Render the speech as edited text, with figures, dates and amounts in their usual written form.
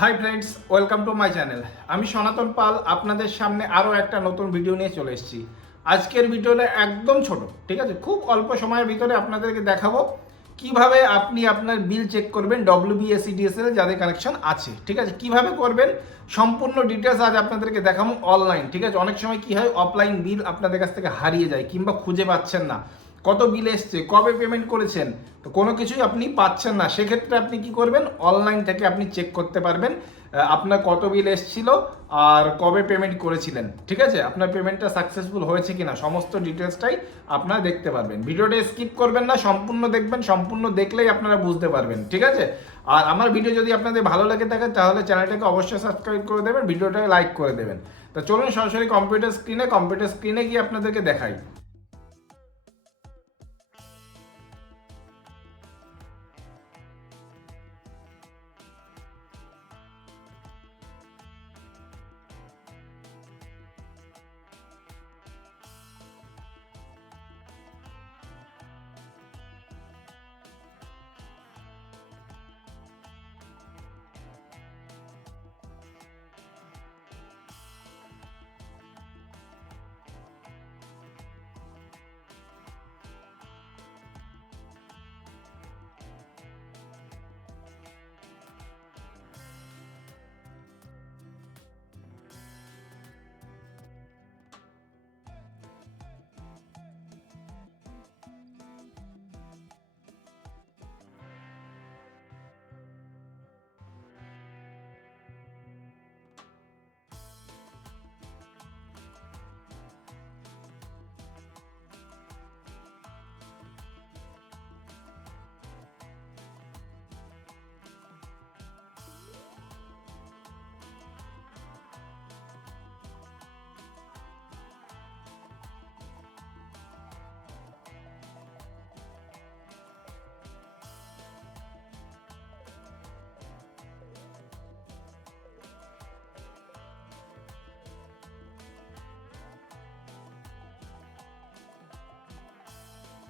Hi friends, welcome to my channel. আমি সনাতন পাল আপনাদের সামনে আরও একটা নতুন ভিডিও নিয়ে চলে এসেছি। আজকের ভিডিওটা একদম ছোট, ঠিক আছে? খুব অল্প সময়ের ভিতরে আপনাদেরকে দেখাবো কিভাবে আপনি আপনার বিল চেক করবেন ডব্লিউবিএসিডিএসএল যাদের কানেকশন আছে, ঠিক আছে? কিভাবে করবেন সম্পূর্ণ ডিটেলস আজ আপনাদেরকে দেখাবো অনলাইন, ঠিক আছে? অনেক সময় কি হয়, অফলাইন বিল আপনাদের কাছ থেকে হারিয়ে যায় কিংবা খুঁজে পাচ্ছেন না, কত বিল এসছে, কবে পেমেন্ট করেছেন, তো কোনো কিছুই আপনি পাচ্ছেন না। সেক্ষেত্রে আপনি কি করবেন, অনলাইন থেকে আপনি চেক করতে পারবেন আপনার কত বিল এসছিল আর কবে পেমেন্ট করেছিলেন, ঠিক আছে? আপনার পেমেন্টটা সাকসেসফুল হয়েছে কিনা সমস্ত ডিটেলসটাই আপনারা দেখতে পারবেন। ভিডিওটা স্কিপ করবেন না, সম্পূর্ণ দেখবেন। সম্পূর্ণ দেখলেই আপনারা বুঝতে পারবেন, ঠিক আছে? আর আমার ভিডিও যদি আপনাদের ভালো লাগে থাকে তাহলে চ্যানেলটাকে অবশ্যই সাবস্ক্রাইব করে দেবেন, ভিডিওটাকে লাইক করে দেবেন। তো চলুন সরাসরি কম্পিউটার স্ক্রিনে গিয়ে আপনাদেরকে দেখাই।